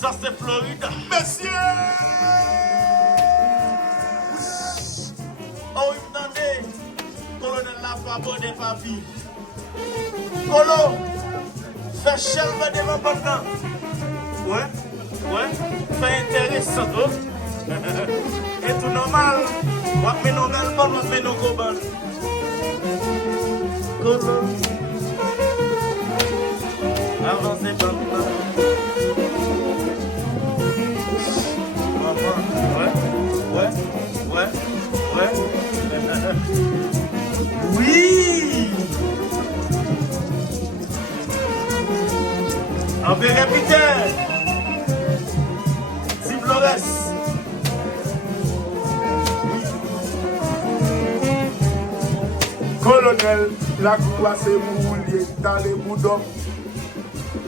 Ça c'est Florida. Messieurs! Oh, il me demandait, colonel la pas abonné papi. Colo, fais chelme devant maintenant. Ouais, c'est intéressant. Et tout normal. On met nos galbons, on met nos gobans. Colo, avancez maintenant. Ouais. Oui! On peut répéter. Si Flores. Colonel, la cour c'est mouillé dans les boudons.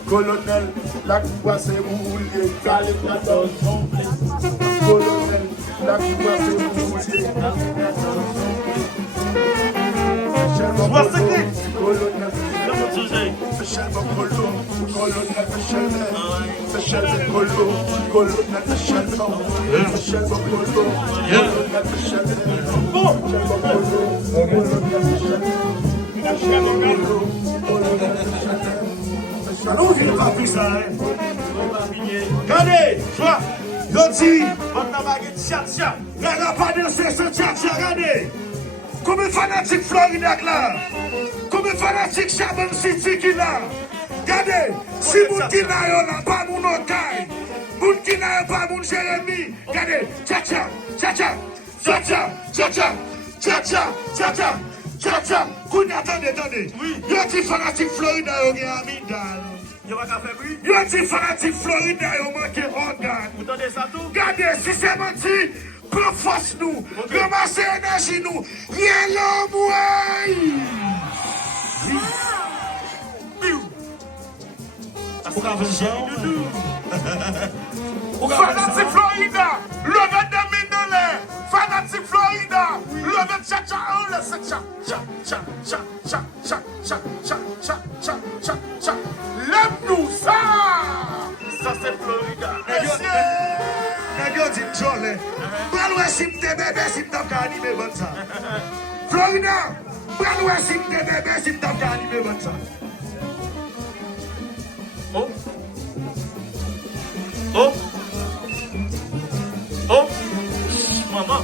Colonel, la cour c'est mouillé dans les boudons. Colonel, la cour c'est mouillé dans les boudons. Colonel, regardez, toi, Yoti, on a bagué de tchatcha. Regardez, c'est ce tchatcha, regardez. Combien de fanatiques Florida là? Combien de fanatiques Chabon City qui là? Regardez, si moun qui là, yon pas moun Okai. Moun qui là, pas moun Jérémy. Regardez, tchatcha. Attendez. Oui. Yoti fanatique Florida, yon gen amidal. Yo dit fanatique Florida, yo manqué organe. Vous entendez ça tout? Regardez, si c'est menti, prends force nous, ramassez énergie nous. Yellow boy! Fanatique Florida, levez $2 000. Fanatique Florida, levez cha-cha, cha-cha, cha-cha, cha-cha, cha-cha, cha-cha. Lève-nous ça! Ça c'est Florida. Nagyo dit jolé. Branoué sim te bébé sim t'as qu'à animer bon ça. Florida, branoué sim te bébé sim t'as qu'à animer bon ça. Oh. Oh. Oh. Maman.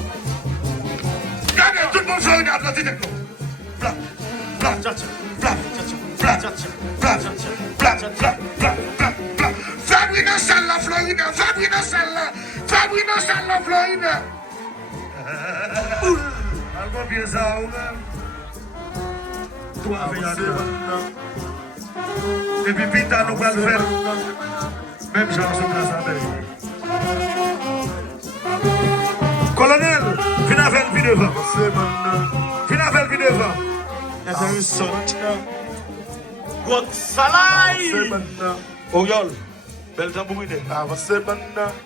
Regardez, tout le monde Florida, Atlantique. Bla, bla, Tcha-tcha. bla, Tcha-tcha. bla, Tcha-tcha. bla, Tcha-tcha. bla, bla, bla, bla, bla. Fabrina Salla, Florida, Fabrina Salla, Fabrina Salla, Florida. Algo bien ça, ou même. Toi, avec la et puis, Pita, nous allons faire. Même genre, c'est dans sa belle. Colonel, viens avec le devant. Viens avec le devant. Intéressant. Gok Salai. Oriol. Belle tambourine.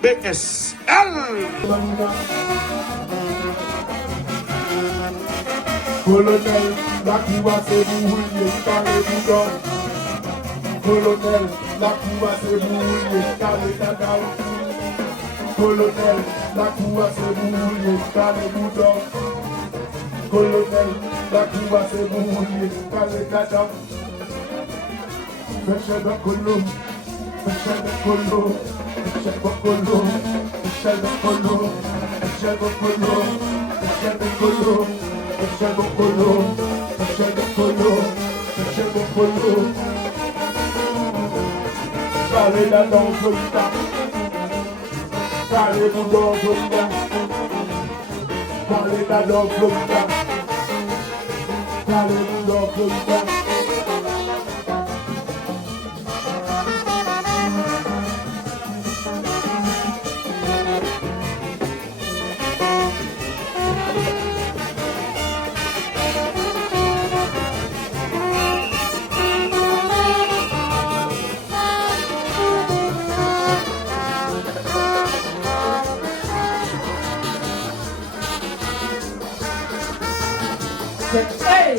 BSL. Colonel, la Cuba c'est bouillé, carré boudon. Colonel, la Cuba c'est bouillé, carré dadao. Colonel, la Cuba c'est bouillé, carré boudon. Colonel, la Cuba c'est bouillé, carré dadao. Fèche de colo, fèche de colo, fèche de colo, fèche de colo, fèche de colo, fèche de colo. Fèche de colo. Parlez la dans Florida. Parlez-vous dans Florida. Parlez la dans Florida. Parlez-vous dans Florida. Hey!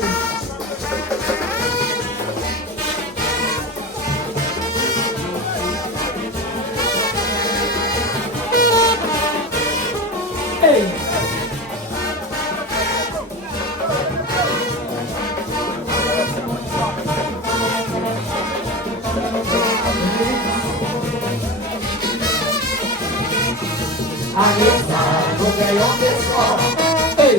Hey! Anissa, você é onde só. Ei!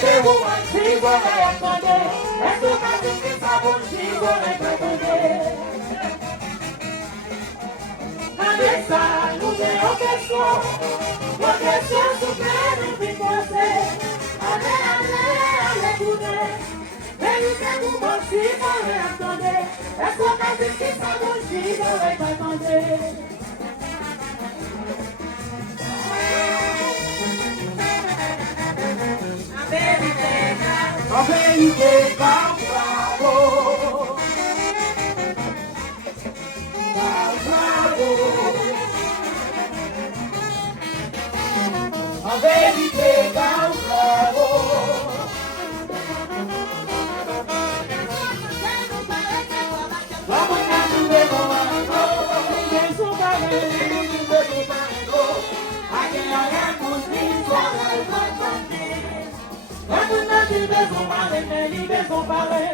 Pegou um antigo, é esconder. É do caso que sabe um antigo, é esconder. Anissa, você é onde só. Você só supera de você. Ale, tudo. Ele pegou um antigo, é esconder. É do caso que sabe um antigo, é esconder. America, bravo. Bravo. America, bravo. Vamos a tu devorar. Jesus vai aqui é música, vamos na vida com vale, me libe com vale.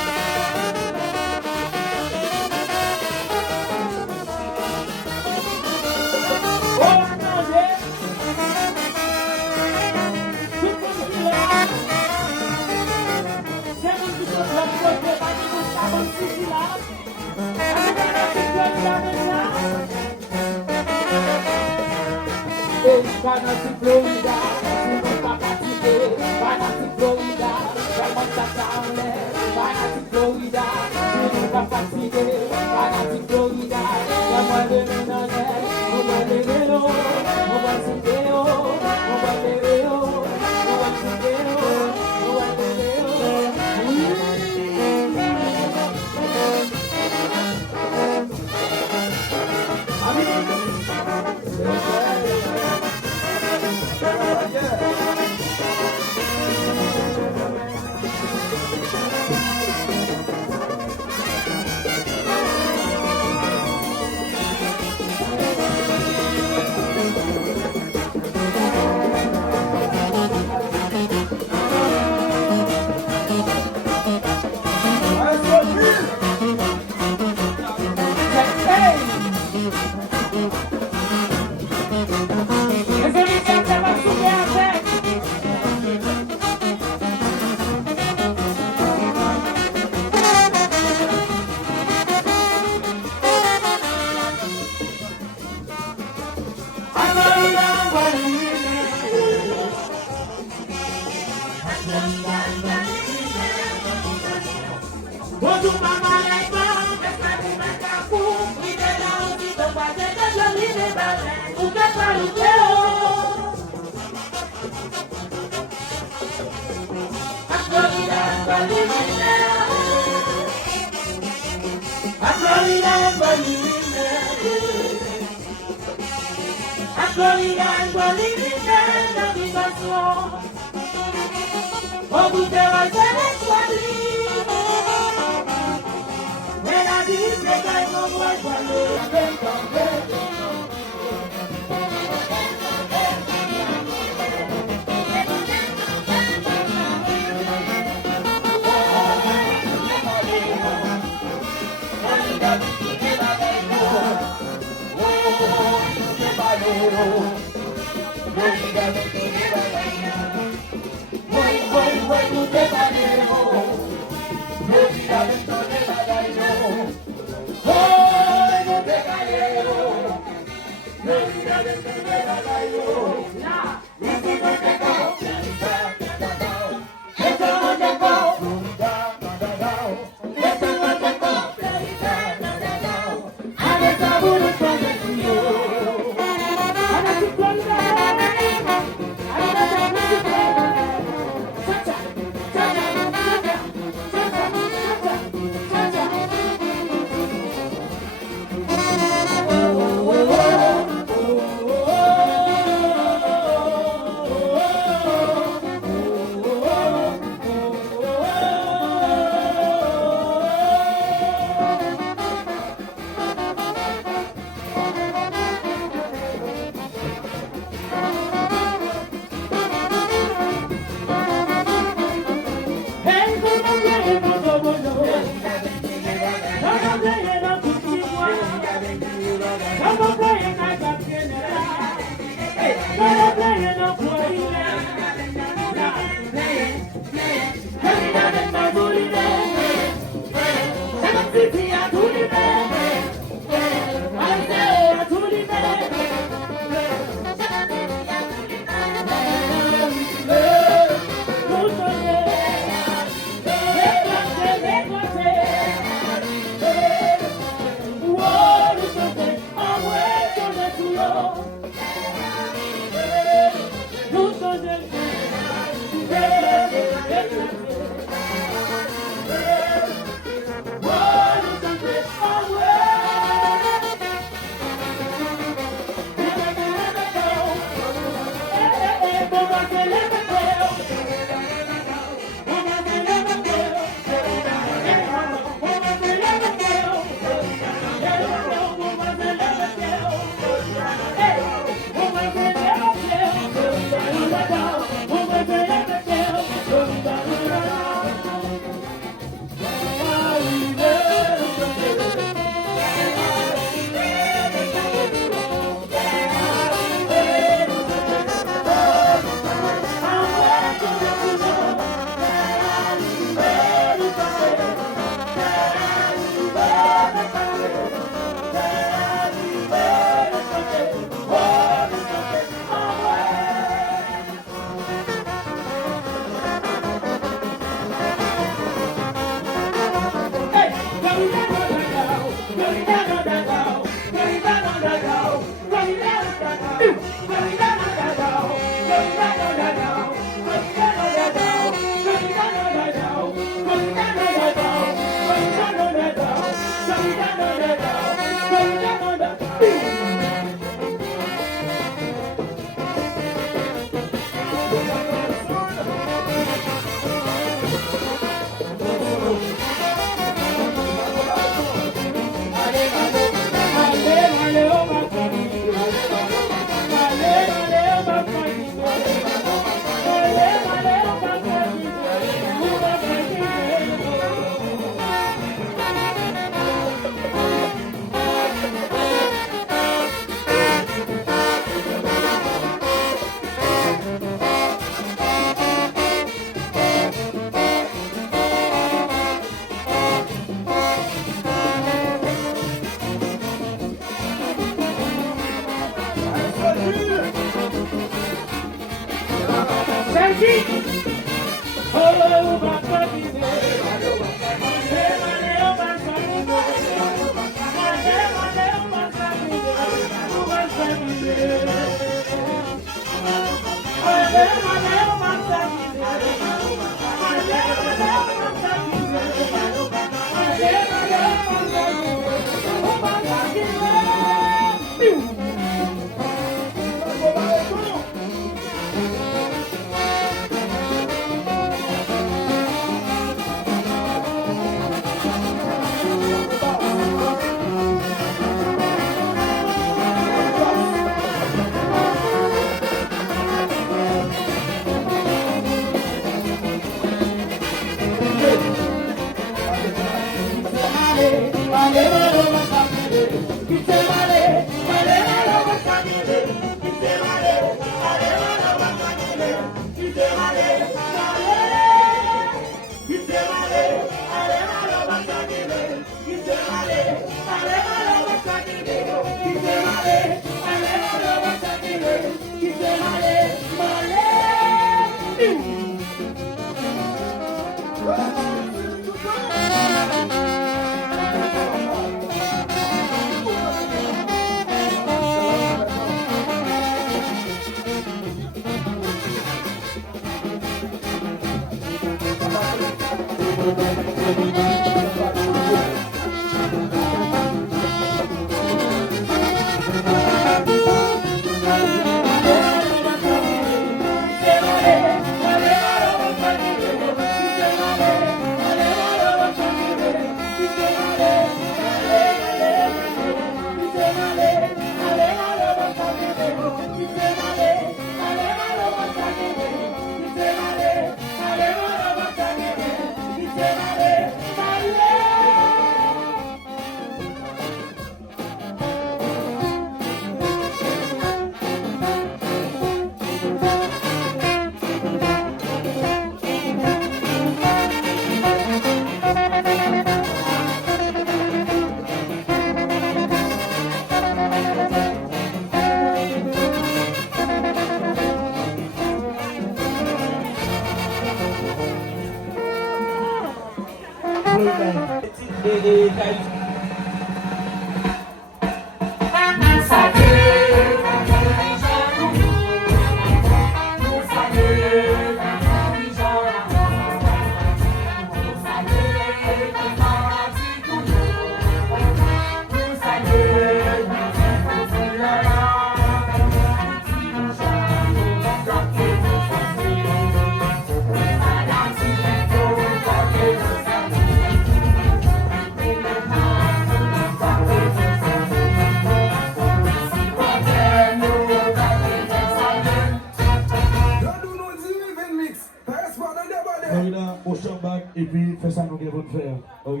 Et puis, fais ça, nous devons faire. Ok?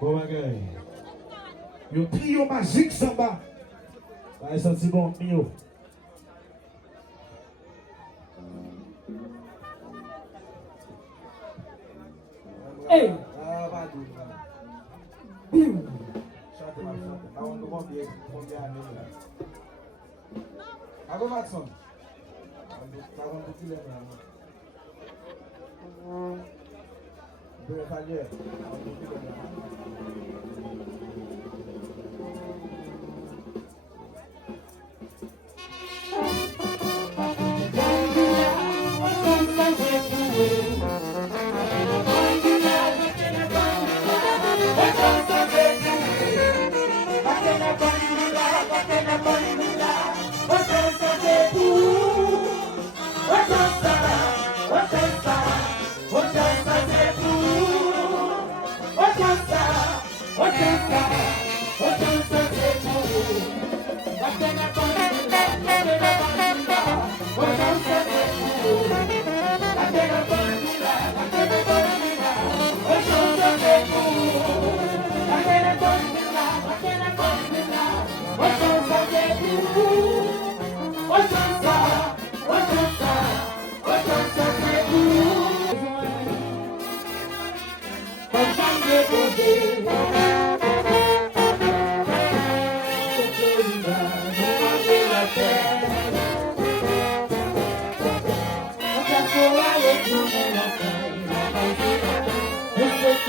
Bon, bagay. Yo trio magique, samba. Bah, ça, c'est bon, mio. Hey!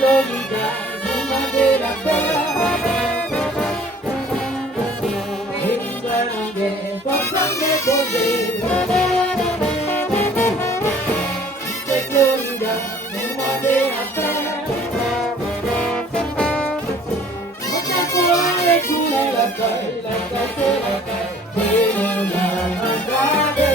Florida, una de la pera. En grande, bastante poder. De Florida, una de la pera. No te acuerdes tú de la calle, la casera, pero la grande.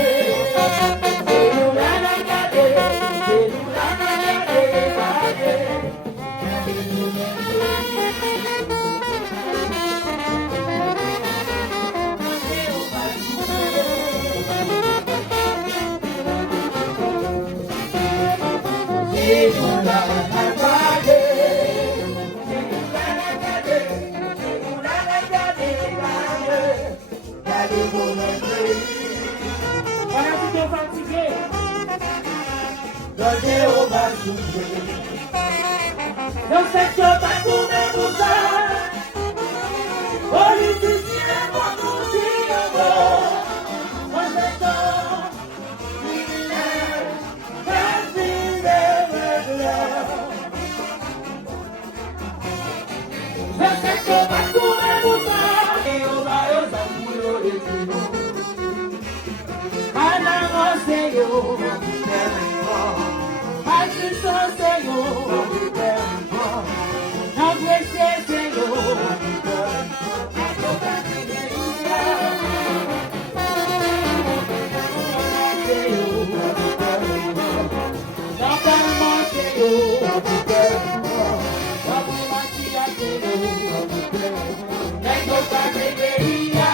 Não sei se eu tá comendo já. Olhe se é como se eu vou. Mas eu tô não sei se eu tá comendo já. Eu já fui orelhudo. Mas não sei eu. Mas isso Senhor, não deixe Senhor, a tua fidelidade, Senhor, não calma Senhor, vamos matar Senhor, nem nossa alegria.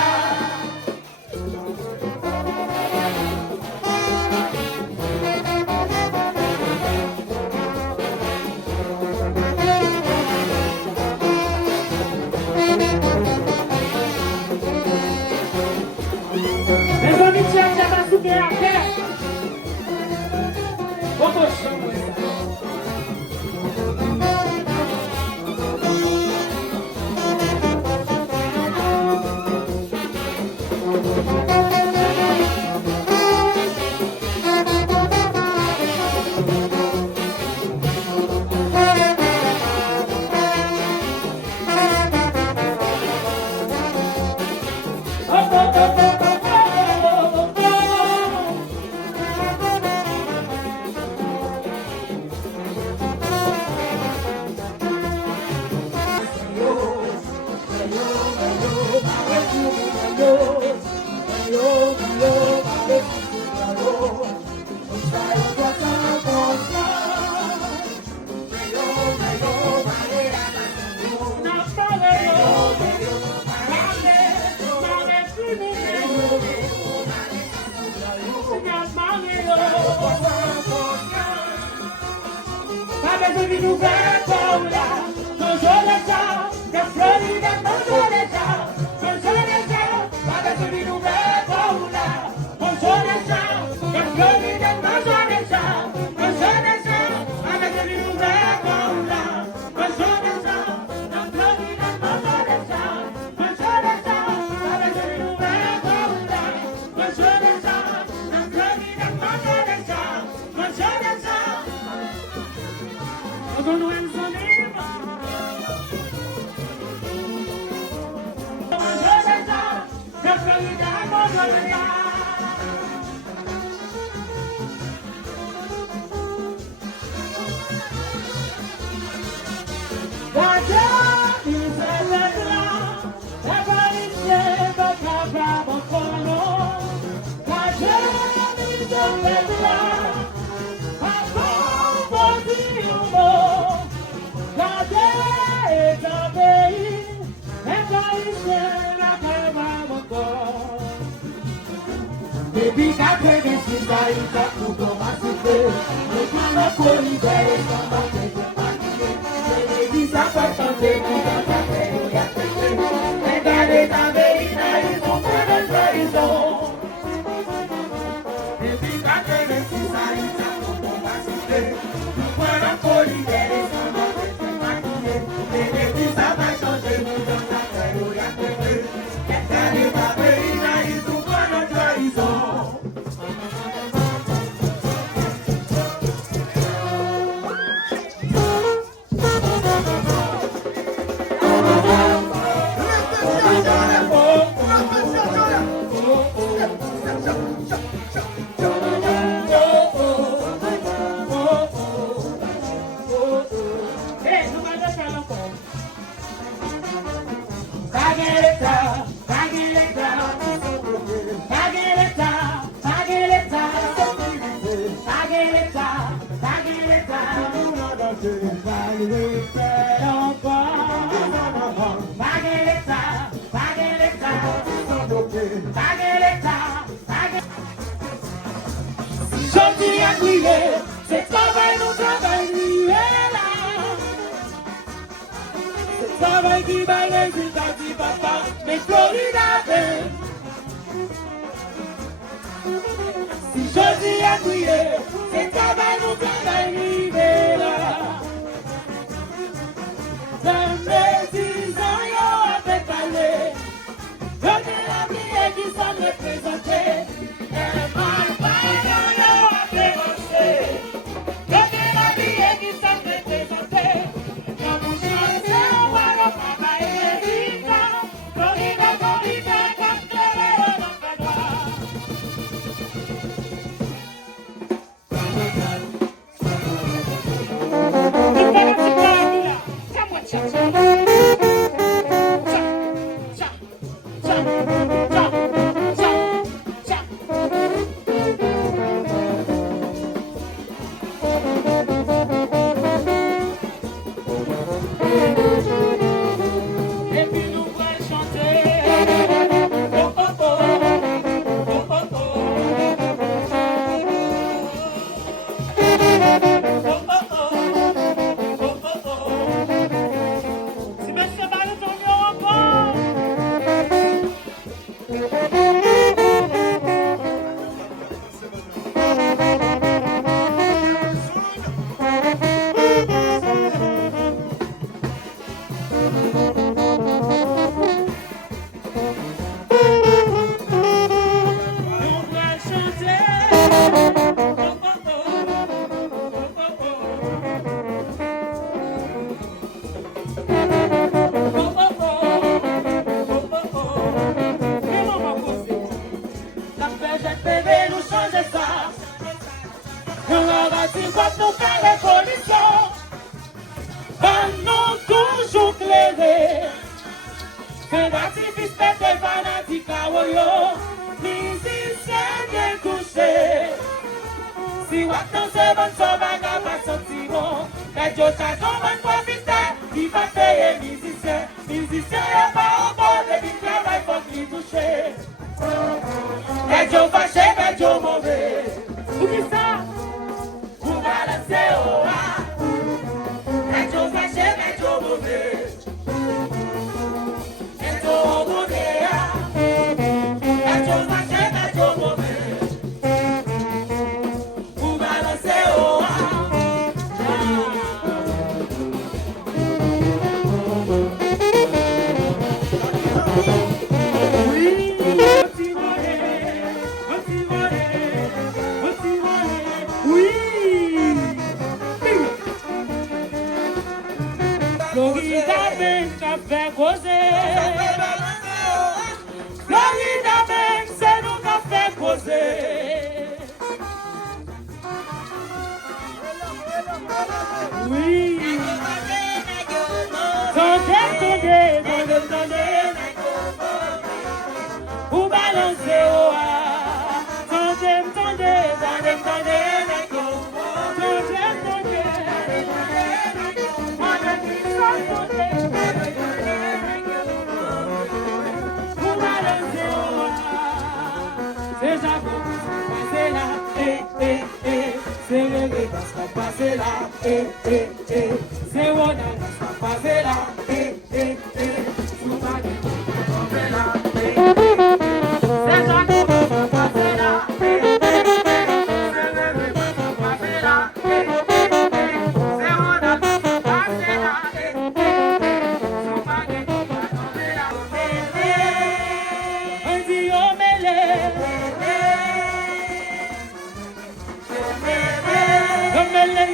Baby, got baby, she's got it, got to go, my sister. Look at the police, there is somebody, baby, suffer something, you don't have to do that. And that is a very nice, so for the very soul. Baby, got baby, she's got it, got to go, my sister. Look at the police, there is somebody, baby, suffer something, you don't have to do that. And that is a very nice, so for the very soul. dis à crier, c'est travail, nous travaillons là. C'est travail qui va résultat du papa, mais Florida ben. Si je dis à crier, c'est travail, nous travaillons là. Dans mes 10 ans, yo avec aller, je dis la vie qui s'en représentait.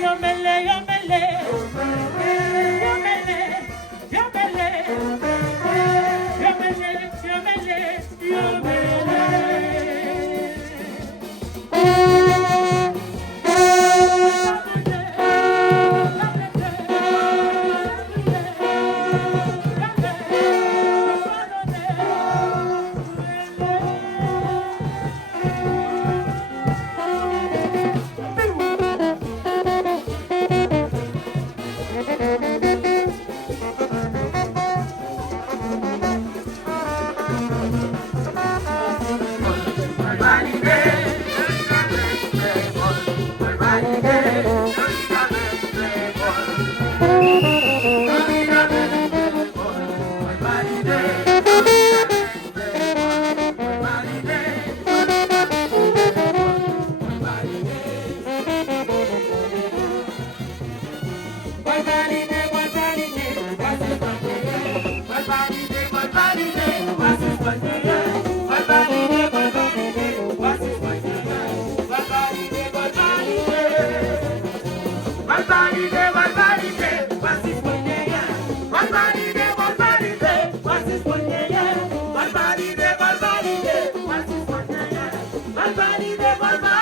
Yomele, y de palma